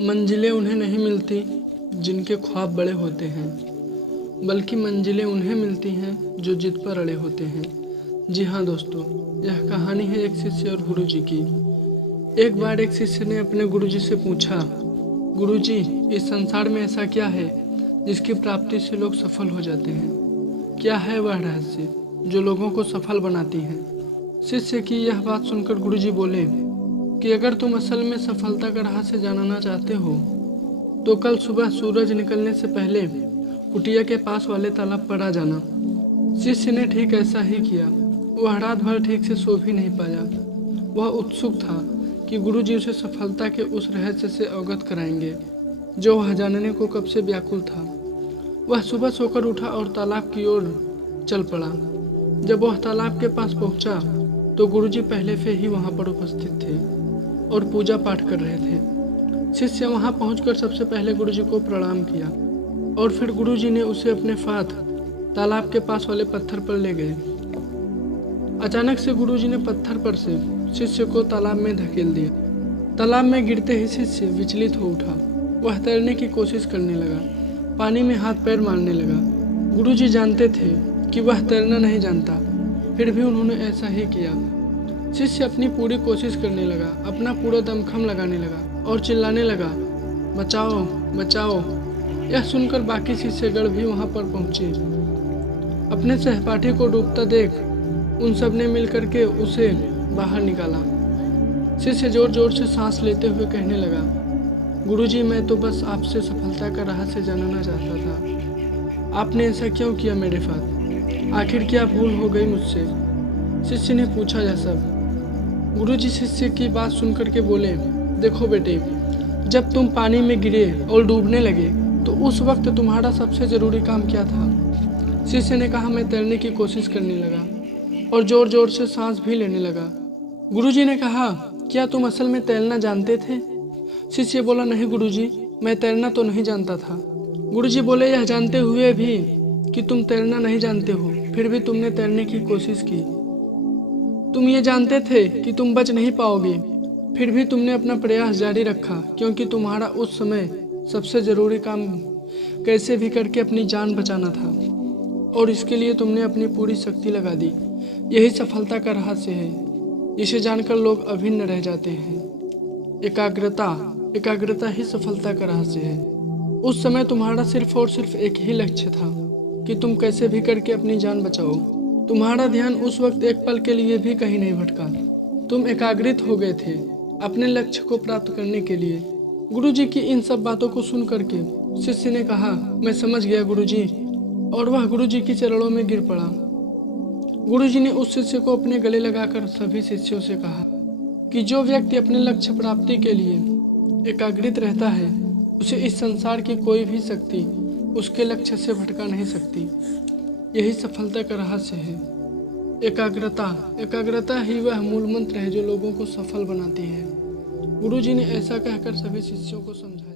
मंजिलें उन्हें नहीं मिलती जिनके ख्वाब बड़े होते हैं, बल्कि मंजिलें उन्हें मिलती हैं जो जिद पर अड़े होते हैं। जी हाँ दोस्तों, यह कहानी है एक शिष्य और गुरुजी की। एक बार एक शिष्य ने अपने गुरुजी से पूछा, गुरुजी, इस संसार में ऐसा क्या है जिसकी प्राप्ति से लोग सफल हो जाते हैं? क्या है वह रहस्य जो लोगों को सफल बनाती है? शिष्य की यह बात सुनकर गुरुजी बोले कि अगर तुम असल में सफलता का रहस्य जानना चाहते हो तो कल सुबह सूरज निकलने से पहले कुटिया के पास वाले तालाब पर आ जाना। शिष्य ने ठीक ऐसा ही किया। वह रात भर ठीक से सो भी नहीं पाया। वह उत्सुक था कि गुरुजी उसे सफलता के उस रहस्य से अवगत कराएंगे जो वह जानने को कब से व्याकुल था। वह सुबह सोकर उठा और तालाब की ओर चल पड़ा। जब वह तालाब के पास पहुंचा तो गुरुजी पहले से ही वहां पर उपस्थित थे और पूजा पाठ कर रहे थे। शिष्य वहां पहुंचकर सबसे पहले गुरुजी को प्रणाम किया और फिर गुरुजी ने उसे अपने साथ तालाब के पास वाले पत्थर पर ले गए। अचानक से गुरुजी ने पत्थर पर से शिष्य को तालाब में धकेल दिया। तालाब में गिरते ही शिष्य विचलित हो उठा। वह तैरने की कोशिश करने लगा, पानी में हाथ पैर मारने लगा। गुरुजी जानते थे कि वह तैरना नहीं जानता, फिर भी उन्होंने ऐसा ही किया। शिष्य अपनी पूरी कोशिश करने लगा, अपना पूरा दमखम लगाने लगा और चिल्लाने लगा, बचाओ बचाओ। यह सुनकर बाकी शिष्यगण भी वहां पर पहुंचे। अपने सहपाठी को डूबता देख उन सब ने मिलकर के उसे बाहर निकाला। शिष्य जोर जोर से सांस लेते हुए कहने लगा, गुरुजी, मैं तो बस आपसे सफलता का रहस्य जानना चाहता था। आपने ऐसा क्यों किया मेरे साथ? आखिर क्या भूल हो गई मुझसे? शिष्य ने पूछा यह सब। गुरुजी शिष्य की बात सुनकर के बोले, देखो बेटे, जब तुम पानी में गिरे और डूबने लगे तो उस वक्त तुम्हारा सबसे जरूरी काम क्या था? शिष्य ने कहा, मैं तैरने की कोशिश करने लगा और जोर जोर से सांस भी लेने लगा। गुरुजी ने कहा, क्या तुम असल में तैरना जानते थे? शिष्य बोला, नहीं गुरुजी, मैं तैरना तो नहीं जानता था। गुरुजी बोले, यह जानते हुए भी कि तुम तैरना नहीं जानते हो, फिर भी तुमने तैरने की कोशिश की। तुम ये जानते थे कि तुम बच नहीं पाओगे, फिर भी तुमने अपना प्रयास जारी रखा, क्योंकि तुम्हारा उस समय सबसे ज़रूरी काम कैसे भी करके अपनी जान बचाना था और इसके लिए तुमने अपनी पूरी शक्ति लगा दी। यही सफलता का रहस्य है, जिसे जानकर लोग अभिन्न रह जाते हैं। एकाग्रता ही सफलता का रहस्य है। उस समय तुम्हारा सिर्फ और सिर्फ एक ही लक्ष्य था कि तुम कैसे भी करके अपनी जान बचाओ। तुम्हारा ध्यान उस वक्त एक पल के लिए भी कहीं नहीं भटका। तुम एकाग्रित हो गए थे अपने लक्ष्य को प्राप्त करने के लिए। गुरुजी की इन सब बातों को सुन करके शिष्य ने कहा, मैं समझ गया गुरुजी, और वह गुरुजी के चरणों में गिर पड़ा। गुरुजी ने उस शिष्य को अपने गले लगाकर सभी शिष्यों से कहा कि जो व्यक्ति अपने लक्ष्य प्राप्ति के लिए एकाग्रित रहता है, उसे इस संसार की कोई भी शक्ति उसके लक्ष्य से भटका नहीं सकती। यही सफलता का रहस्य है। एकाग्रता ही वह मूल मंत्र है जो लोगों को सफल बनाती है। गुरुजी ने ऐसा कहकर सभी शिष्यों को समझाया।